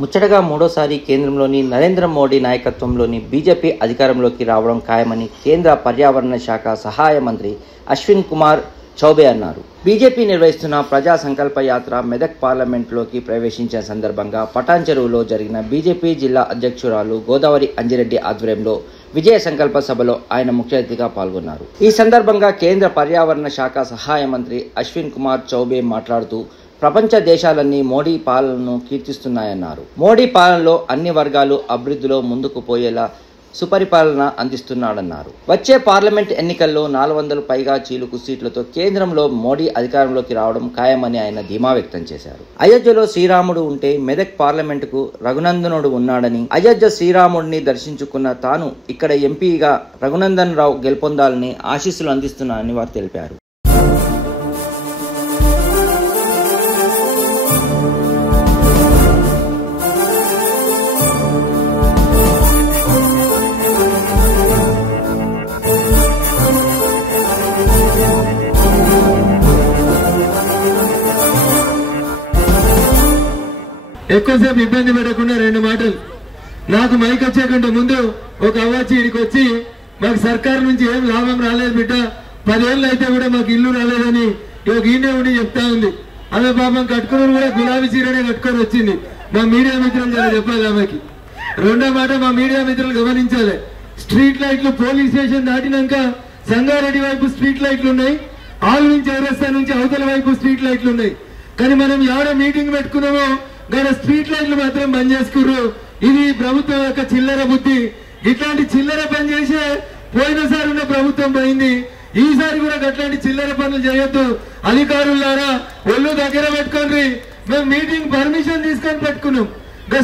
ముచ్చటగా మూడోసారి కేంద్రంలోని నరేంద్ర మోడీ నాయకత్వంలోని బీజేపీ అధికారంలోకి రావడం ఖాయమని కేంద్ర పర్యావరణ శాఖ సహాయ మంత్రి అశ్విన్ కుమార్ చౌబే అన్నారు. బీజేపీ నిర్వహిస్తున్న ప్రజా సంకల్ప యాత్ర మెదక్ పార్లమెంట్లోకి ప్రవేశించిన సందర్భంగా పటాన్ చెరువులో జరిగిన బీజేపీ జిల్లా అధ్యక్షురాలు గోదావరి అంజిరెడ్డి ఆధ్వర్యంలో విజయ సంకల్ప సభలో ఆయన ముఖ్య అతిథిగా పాల్గొన్నారు. ఈ సందర్భంగా కేంద్ర పర్యావరణ శాఖ సహాయ మంత్రి అశ్విన్ కుమార్ చౌబే మాట్లాడుతూ ప్రపంచ దేశాలన్నీ మోడీ పాలనను కీర్తిస్తున్నాయన్నారు. మోడీ పాలనలో అన్ని వర్గాలు అభివృద్ధిలో ముందుకు పోయేలా సుపరిపాలన అందిస్తున్నాడన్నారు. వచ్చే పార్లమెంట్ ఎన్నికల్లో 400 పైగా చీలుకు సీట్లతో కేంద్రంలో మోడీ అధికారంలోకి రావడం ఖాయమని ఆయన ధీమా వ్యక్తం చేశారు. అయోధ్యలో శ్రీరాముడు ఉంటే మెదక్ పార్లమెంటుకు రఘునందనుడు ఉన్నాడని, అయోధ్య శ్రీరాముడిని దర్శించుకున్న తాను ఇక్కడ ఎంపీగా రఘునందన్ రావు గెలుపొందాలని ఆశీస్సులు అందిస్తున్నానని వారు తెలిపారు. ఎక్కువసేపు ఇబ్బంది పెట్టకుండా 2 మాటలు. నాకు మైక్ వచ్చే కంటే ముందు ఒక అవ్వచ్చి ఇడికి వచ్చి మాకు సర్కారు నుంచి ఏం లాభం రాలేదు బిడ్డ, 10 ఏళ్ళు అయితే కూడా మాకు ఇల్లు రాలేదని ఈయనే ఉండి చెప్తా ఉంది. ఆమె పాపం కట్టుకుని కూడా గులాబీ చీరనే కట్టుకొని వచ్చింది. మా మీడియా మిత్రులు చాలా చెప్పాలి ఆమెకి. రెండో మాట మా మీడియా మిత్రులు గమనించాలి. స్ట్రీట్ లైట్లు పోలీస్ స్టేషన్ దాటినాక సంగారెడ్డి వైపు స్ట్రీట్ లైట్లు ఉన్నాయి, ఆల్ నుంచి చౌరస్తా నుంచి అవతల వైపు స్ట్రీట్ లైట్లు ఉన్నాయి. కానీ మనం ఎవరో మీటింగ్ పెట్టుకున్నామో కానీ స్ట్రీట్ లైట్లు మాత్రం బంద్ చేసుకుర్రు. ఇది ప్రభుత్వం యొక్క చిల్లర బుద్ధి. ఇట్లాంటి చిల్లర పని చేసే పోయినసారి ఉన్న ప్రభుత్వం పోయింది. ఈసారి కూడా అట్లాంటి చిల్లర పనులు చేయొద్దు. అధికారులారా ఒళ్ళు దగ్గర పెట్టుకోండి. మేము మీటింగ్ పర్మిషన్ తీసుకొని పెట్టుకున్నాం.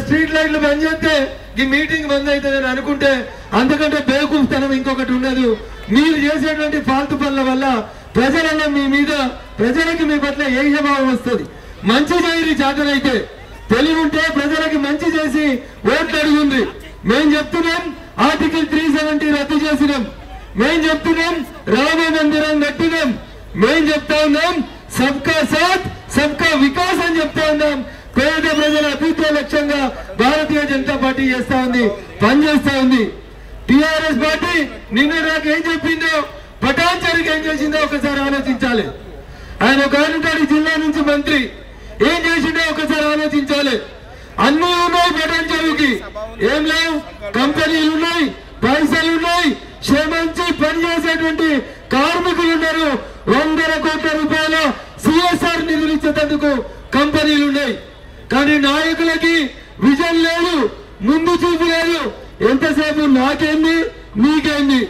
స్ట్రీట్ లైట్లు బంద్ చేస్తే ఈ మీటింగ్ బంద్ అవుతుందని అనుకుంటే అంతకంటే బేవకూఫ్తనం ఇంకొకటి ఉండదు. మీరు చేసేటువంటి ఫాల్తు పనుల వల్ల ప్రజలలో మీ మీద ప్రజలకి మీ పట్ల ఏ స్వభావం వస్తుంది. మంచి చేయని చేతనైతే తెలివి ఉంటే ప్రజలకి మంచి చేసి ఓట్లు అడుగుంది. మేం చెప్తున్నాం ఆర్టికల్ 370 రద్దు చేసినాం. మేం చెప్తున్నాం రామ మందిరం కట్టినాం. మేం చెప్తా ఉన్నాం సబ్కా సాత్ సబ్కా వికాస్ అని చెప్తా ఉన్నాం. పేద ప్రజల అభివృద్ధి లక్ష్యంగా భారతీయ జనతా పార్టీ చేస్తా ఉంది, పనిచేస్తా ఉంది. టిఆర్ఎస్ పార్టీ నిన్న నాకు ఏం చెప్పిందో, పటాన్ చెరువుకి ఏం చేసిందో ఒకసారి ఆలోచించాలి. ఆయన ఒక ఆనంటాడు జిల్లా నుంచి మంత్రి, ఏం చేసిందో ఒకసారి ఆలోచించాలి. అన్ని ఉన్నాయి పటాన్ చెరువుకి, ఏం లేవు, కంపెనీలు ఉన్నాయి, పైసలు ఉన్నాయి, శ్రమించి పనిచేసేటువంటి కార్మికులు ఉన్నారు. 100 కోట్ల రూపాయల సిఎస్ఆర్ నిధులు ఇచ్చేందుకు కంపెనీలు ఉన్నాయి. కానీ నాయకులకి విజన్ లేదు, ముందు చూపు లేదు. ఎంతసేపు నాకేంది నీకేంది,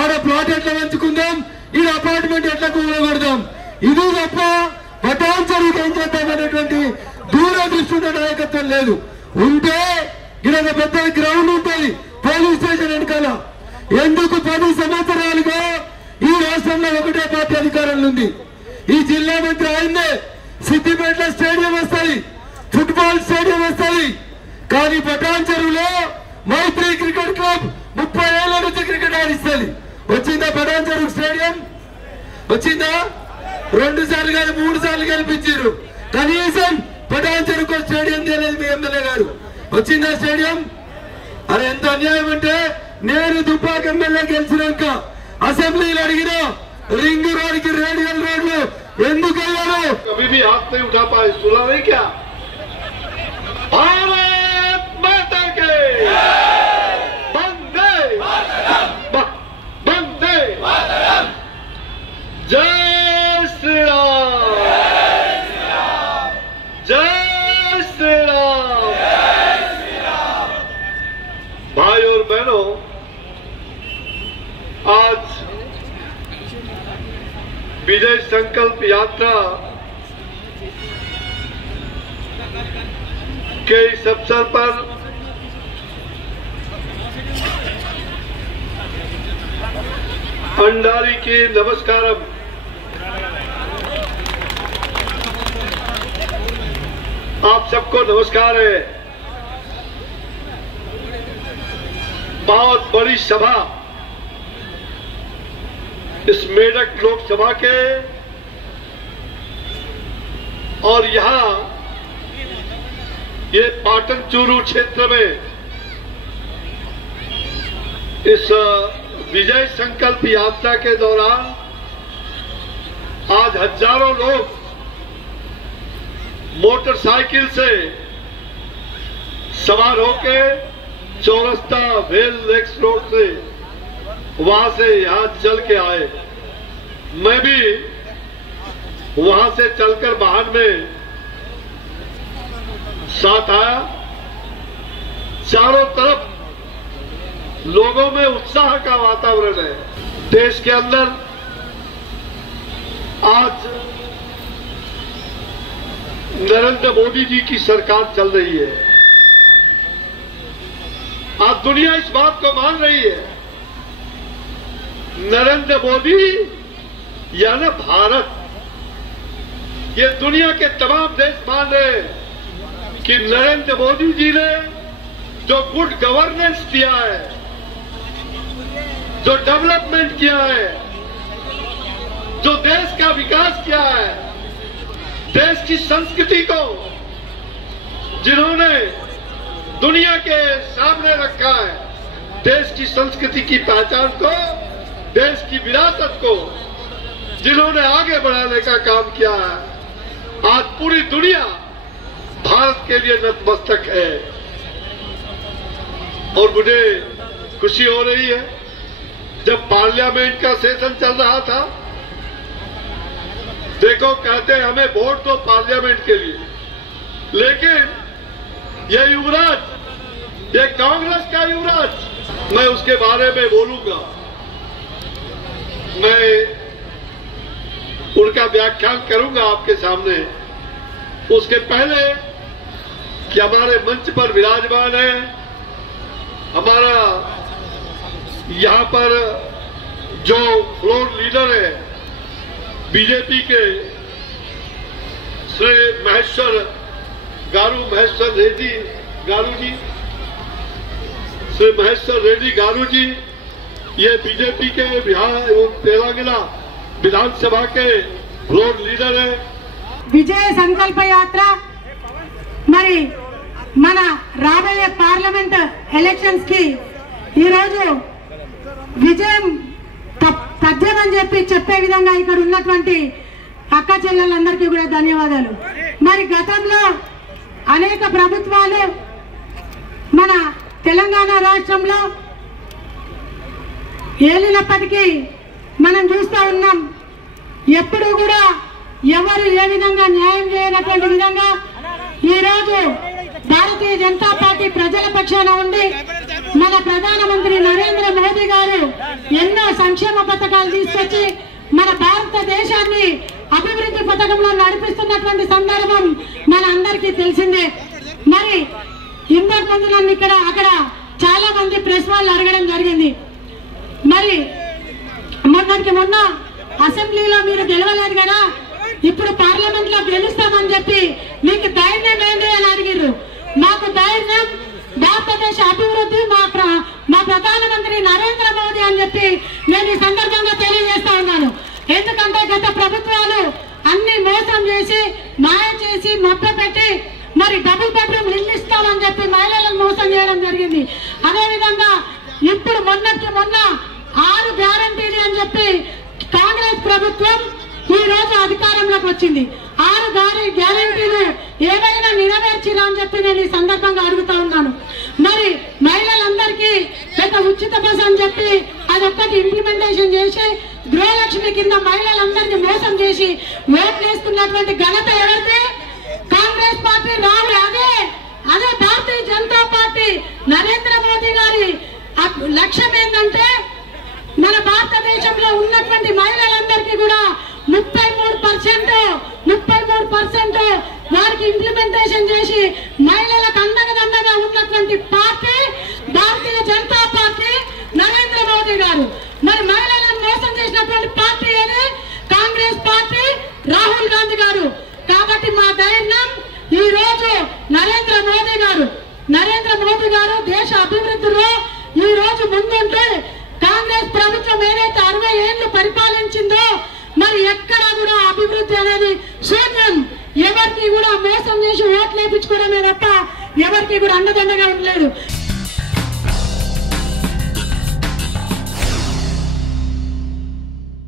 ఆడ ప్లాట్ ఎట్లా పంచుకుందాం, ఈడ అపార్ట్మెంట్ ఎట్లా కూడగొడదాం, ఇది తప్ప పటాన్ చెరువుకి ఏం చేద్దామనేటువంటి దూరదృష్టి ఉన్న నాయకత్వం లేదు. ఉంటే ఇక్కడ పెద్ద గ్రౌండ్ ఉంటుంది పోలీస్ స్టేషన్ వెనకాల. ఎందుకు 10 సంవత్సరాలుగా ఈ రాష్ట్రంలో ఒకటే పార్టీ అధికారంలో ఉంది. ఈ జిల్లా మంత్రి ఆయన్నే. సిద్దిపేటలో స్టేడియం వస్తుంది, ఫుట్బాల్ స్టేడియం వస్తుంది. కానీ పటాన్ చెరువులో మైత్రి క్రికెట్ క్లబ్ 30 ఏళ్ల నుంచి క్రికెట్ ఆడిస్తుంది. వచ్చిందా పటాన్ చెరువు స్టేడియం? వచ్చిందా? 2 సార్లు కానీ 3 సార్లు గెలిపించారు. కనీసం పటాన్ చెరువుకు స్టేడియం తెలియదు మీ ఎమ్మెల్యే గారు. వచ్చిందా స్టేడియం? అది ఎంత అన్యాయం అంటే, నేను దుబ్బాక ఎమ్మెల్యే గెలిచినాక అసెంబ్లీలో అడిగిన రింగ్ రోడ్కి రేడియల్ రోడ్లు ఎందుకు అయ్యారు? जय श्री राम, जय श्री राम। भाई और बहनों, आज विजय संकल्प यात्रा के इस अवसर पर अंडारी की नमस्कारम। आप सबको नमस्कार है। बहुत बड़ी सभा इस मेरठ लोकसभा के, और यहाँ ये पाटन चूरू क्षेत्र में इस विजय संकल्प यात्रा के दौरान आज हजारों लोग मोटरसाइकिल से सवार होकर चौरस्ता वेल लेक्स रोड से वहां से यहां चल के आए। मैं भी वहां से चलकर वाहन में साथ आया। चारों तरफ लोगों में उत्साह का वातावरण है। देश के अंदर आज नरेंद्र मोदी जी की सरकार चल रही है। आज दुनिया इस बात को मान रही है, नरेंद्र मोदी यानी भारत, ये दुनिया के तमाम देश मान रहे हैं कि नरेंद्र मोदी जी ने जो गुड गवर्नेंस दिया है, जो डेवलपमेंट किया है, जो देश का विकास किया है, देश की संस्कृति को जिन्होंने दुनिया के सामने रखा है, देश की संस्कृति की पहचान को, देश की विरासत को जिन्होंने आगे बढ़ाने का काम किया है, आज पूरी दुनिया भारत के लिए नतमस्तक है। और मुझे खुशी हो रही है, जब पार्लियामेंट का सेशन चल रहा था, देखो कहते हैं हमें वोट दो पार्लियामेंट के लिए, लेकिन ये युवराज, ये कांग्रेस का युवराज, मैं उसके बारे में बोलूंगा। मैं उनका व्याख्यान करूंगा आपके सामने। उसके पहले कि हमारे मंच पर विराजमान है हमारा यहां पर जो फ्लोर लीडर है बीजेपी के श्री महेश्वर रेड्डी गारू जी, श्री महेश्वर रेड्डी गारू जी, ये बीजेपी के बिहार एवं तेलंगाना विधानसभा के फ्लोर लीडर है। విజయ సంకల్ప యాత్ర మరి మన రాబోయే పార్లమెంట్ ఎలక్షన్స్ కి ఈ రోజు విజయం తథ్యమని చెప్పే విధంగా ఇక్కడ ఉన్నటువంటి అక్క చెల్లెలందరికీ కూడా ధన్యవాదాలు। మరి గతంలో అనేక ప్రభుత్వాలు మన తెలంగాణ రాష్ట్రంలో ఏలినప్పటికీ మనం చూస్తూ ఉన్నాం, ఎప్పుడు కూడా ఎవరు ఏ విధంగా న్యాయం చేయనటువంటి విధంగా ఈ రోజు భారతీయ జనతా పార్టీ ప్రజల పక్షాన ఉండి మన ప్రధానమంత్రి నరేంద్ర మోదీ గారు ఎన్నో సంక్షేమ పథకాలు తీసుకొచ్చి మన భారతదేశాన్ని అభివృద్ధి పథకంలో నడిపిస్తున్నటువంటి సందర్భం మన అందరికీ తెలిసిందే। మరి ఇంతకు ముందు నన్ను అక్కడ చాలా మంది ప్రెస్ వాళ్ళు అడగడం జరిగింది, మరి మొన్న అసెంబ్లీలో మీరు గెలవలేదు కదా, ఇప్పుడు పార్లమెంట్ లో గెలుస్తామని చెప్పి మీకు ధైర్యం ఏంటి అని అడిగిర్రు। మాకు ధైర్యం భారతదేశ అభివృద్ధి మా ప్రధానమంత్రి నరేంద్ర మోదీ అని చెప్పి నేను ఈ సందర్భంగా తెలియజేస్తా ఉన్నాను। ఎందుకంటే గత ప్రభుత్వాలు అన్ని మోసం చేసి మాయ చేసి మభ్యపెట్టి మరి డబుల్ బెడ్రూమ్ ఇల్లు ఇస్తామని చెప్పి మహిళలను మోసం చేయడం జరిగింది। అదేవిధంగా ఇప్పుడు మొన్న 6 గ్యారంటీలు అని చెప్పి కాంగ్రెస్ ప్రభుత్వం ఈ రోజు అధికారంలోకి వచ్చింది। 6 గ్యారంటీలు ఏవైనా నెరవేర్చినా అని చెప్పి నేను ఈ సందర్భంగా అడుగుతా ఉన్నాను। మరి మహిళలందరికీ పెద్ద ఉచిత బస్ అని చెప్పి అదొక్కటి ఇంప్లిమెంటేషన్ చేసి గృహలక్ష్మి కింద మహిళలందరినీ మోసం చేసి ఓట్లు వేసుకున్నటువంటి ఘనత ఎవరిది? కాంగ్రెస్ పార్టీ రావు। అదే భారతీయ జనతా పార్టీ నరేంద్ర మోదీ గారి లక్ష్యం ఏంటంటే మన భారతదేశంలో ఉన్నటువంటి మహిళలందరికీ కూడా 33% వారికి ఇంప్లిమెంటేషన్ చేసి మహిళలకు అండగా ఉన్నటువంటి పార్టీ భారతీయ జనతా పార్టీ నరేంద్ర మోదీ గారు। మరి మహిళలను మోసం చేసినటువంటి పార్టీ ఏది? కాంగ్రెస్ పార్టీ రాహుల్ గాంధీ గారు। కాబట్టి మా ధైర్యం ఈ రోజు నరేంద్ర మోదీ గారు దేశ అభివృద్ధిలో ఈ రోజు ముందుంటే కాంగ్రెస్ ప్రభుత్వం ఏదైతే 60 ఏళ్లు పరిపాలించిందో మరి ఎక్కడ కూడా అభివృద్ధి అనేది శూన్యం। ఎవరికి కూడా మోసం చేసి ఓట్లు వేయించుకోవడమే తప్ప ఎవరికి కూడా అండదండగా ఉండలేదు.